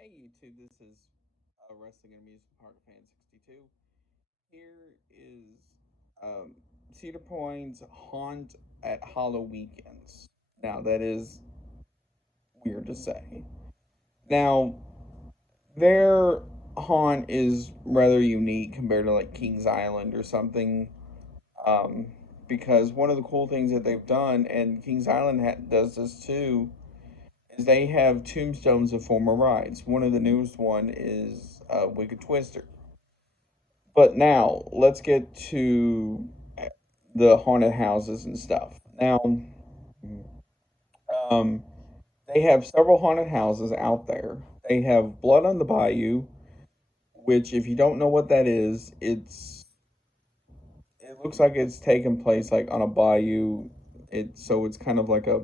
Hey YouTube, this is Wrestling and Amusement Park Fan 62. Here is um, Cedar Point's Haunt at Halloweekends. Now, that is weird to say. Now, their haunt is rather unique compared to like Kings Island or something. Um, because one of the cool things that they've done, and Kings Island does this too, is they have tombstones of former rides. One of the newest one is Wicked Twister. But now let's get to the haunted houses and stuff. Now, um, they have several haunted houses out there. They have Blood on the Bayou, which, if you don't know what that is, it looks like it's taking place like on a bayou. It's kind of like a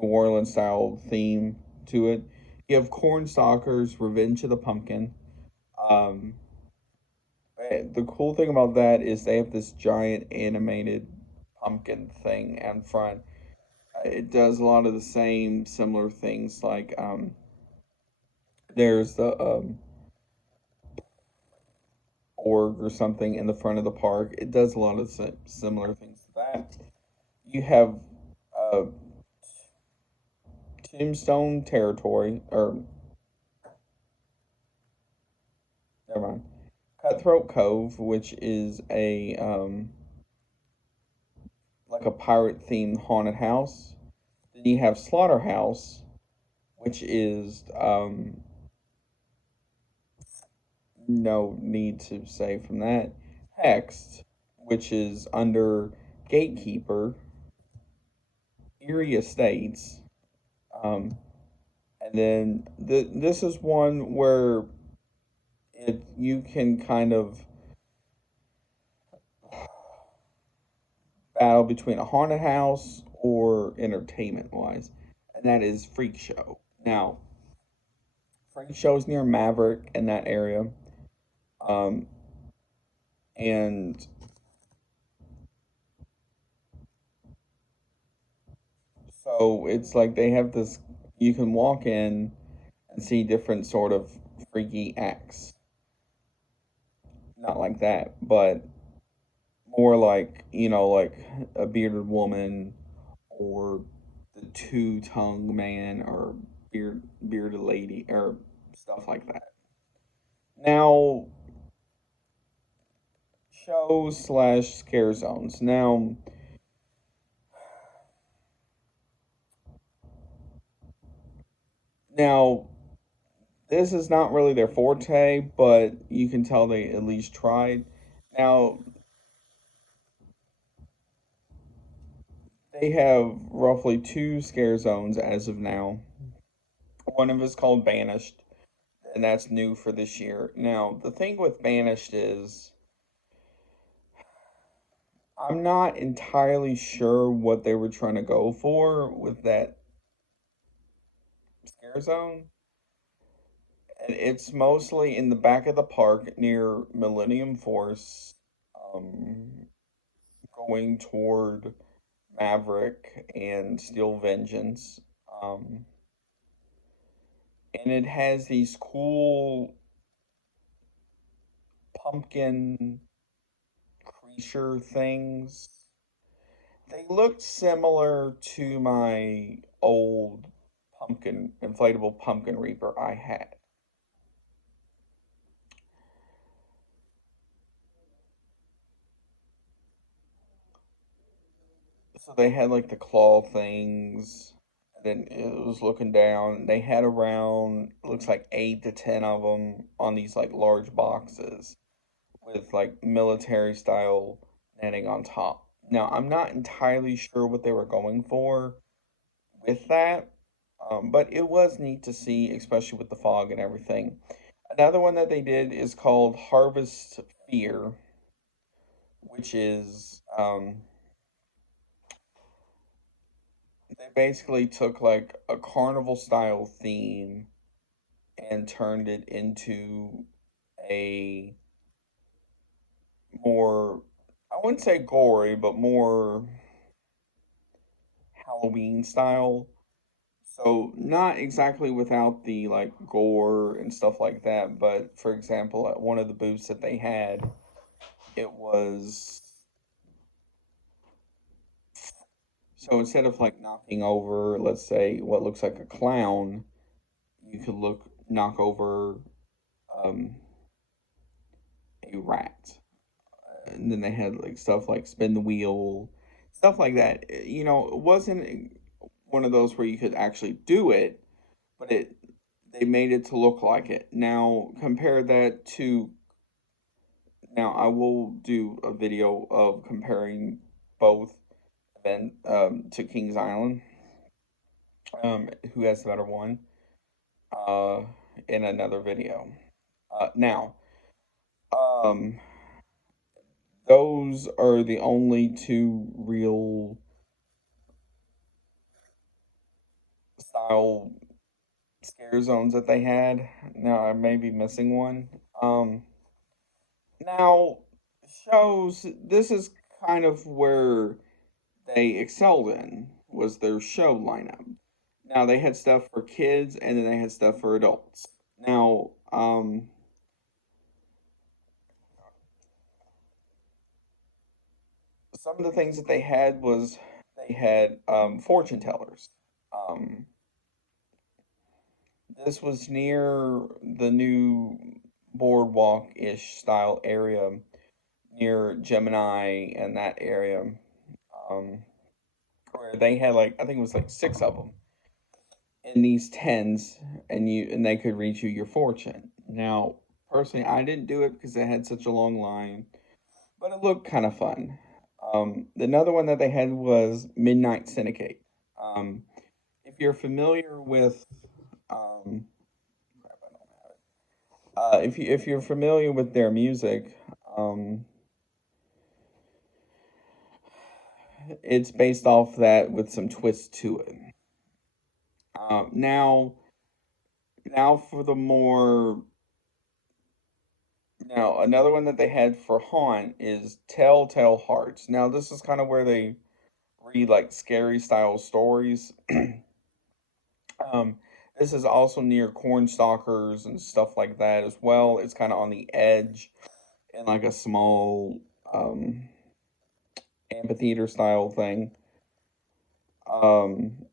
New Orleans style theme to it. You have Cornstalkers, Revenge of the Pumpkin. Um, the cool thing about that is they have this giant animated pumpkin thing out front. It does a lot of the same similar things. Like there's the org or something in the front of the park. It does a lot of similar things to that. You have uh, Tombstone Territory, or never mind, Cutthroat Cove, which is a like a pirate themed haunted house. Then you have Slaughterhouse, which is no need to say from that. Hexed, which is under Gatekeeper, Erie Estates, and then this is one where you can kind of battle between a haunted house or entertainment wise, and that is Freakshow. Now, Freakshow is near Maverick in that area, um, and so it's like they have this. You can walk in and see different sort of freaky acts. Not like that, but more like, like a bearded woman or the two-tongued man or bearded lady or stuff like that. Now, shows slash scare zones. Now, this is not really their forte, but you can tell they at least tried. Now, they have roughly two scare zones as of now. One of is called Banished, and that's new for this year. Now, the thing with Banished is I'm not entirely sure what they were trying to go for with that scare zone. And it's mostly in the back of the park near Millennium Force, um, going toward Maverick and Steel Vengeance. Um, and it has these cool pumpkin creature things. They looked similar to my old inflatable pumpkin reaper I had. So they had like the claw things, and then it was looking down. They had around, looks like 8 to 10 of them on these like large boxes with like military style netting on top. Now, I'm not entirely sure what they were going for with that, but it was neat to see, especially with the fog and everything. Another one that they did is called Harvest Fear, which is they basically took like a carnival style theme and turned it into a more, I wouldn't say gory, but more Halloween style. So not exactly without the like gore and stuff like that, but for example, at one of the booths that they had, it was so instead of like knocking over, let's say, what looks like a clown, you could knock over um, a rat. And then they had like stuff like spin the wheel, stuff like that. It wasn't one of those where you could actually do it, but they made it to look like it. Now compare that to now I will do a video of comparing both event to Kings Island, who has the better one, uh, in another video. Now, um, those are the only two real style scare zones that they had. Now I may be missing one. Um, now shows this is kind of where they excelled in was their show lineup. Now they had stuff for kids and then they had stuff for adults. Now, some of the things that they had was they had fortune tellers. Um, this was near the new boardwalk ish style area near Gemini and that area, um, where they had like I think it was like six of them in these tens, and they could read you your fortune. Now, personally, I didn't do it because they had such a long line, but it looked kind of fun. Another one that they had was Midnight Syndicate. Um, if you're familiar with, crap, I don't have it. If you're familiar with their music, um, it's based off that with some twist to it. Now, for the more now another one that they had for Haunt is Telltale Hearts. Now this is kind of where they read like scary style stories. um, this is also near Cornstalkers and stuff like that as well. It's kind of on the edge in like a small amphitheater style thing.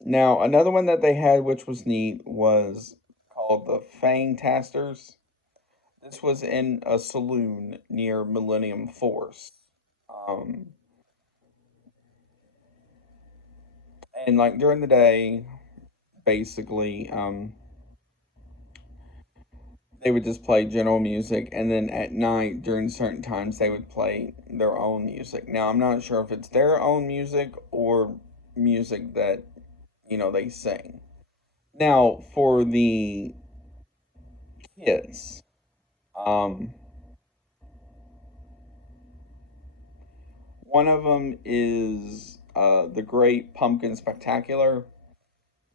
Now another one that they had, which was neat, was called the Fang Tasters. This was in a saloon near Millennium Force. Um, and like during the day, basically, they would just play general music, and then at night, during certain times, they would play their own music. Now, I'm not sure if it's their own music or music that, they sing. Now, for the kids, um, one of them is the Great Pumpkin Spectacular,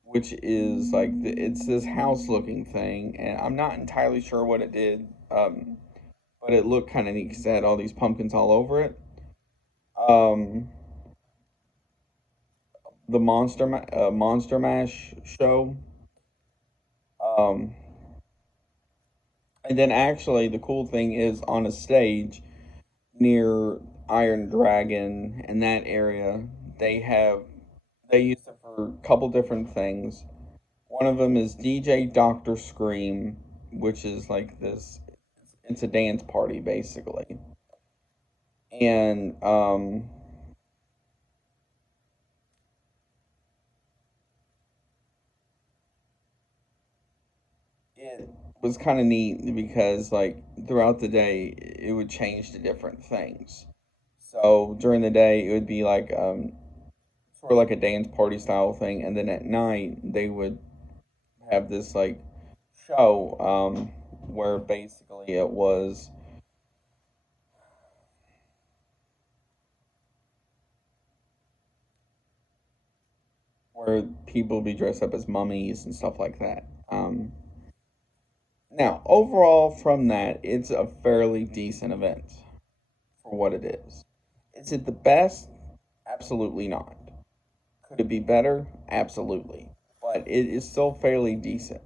which is like it's this house looking thing, and I'm not entirely sure what it did, but it looked kind of neat because it had all these pumpkins all over it. Um, the Monster Mash show, um, and then actually the cool thing is on a stage near Iron Dragon in that area, they have they use it for a couple different things. One of them is DJ Doctor Scream, which is like this. It's a dance party basically, and it was kind of neat because like throughout the day it would change to different things. So during the day it would be like sort of like a dance party style thing, and then at night they would have this like show where basically it was where people would be dressed up as mummies and stuff like that. Now, overall, from that, it's a fairly decent event for what it is. Is it the best? Absolutely not. Could it be better? Absolutely. but it is still fairly decent.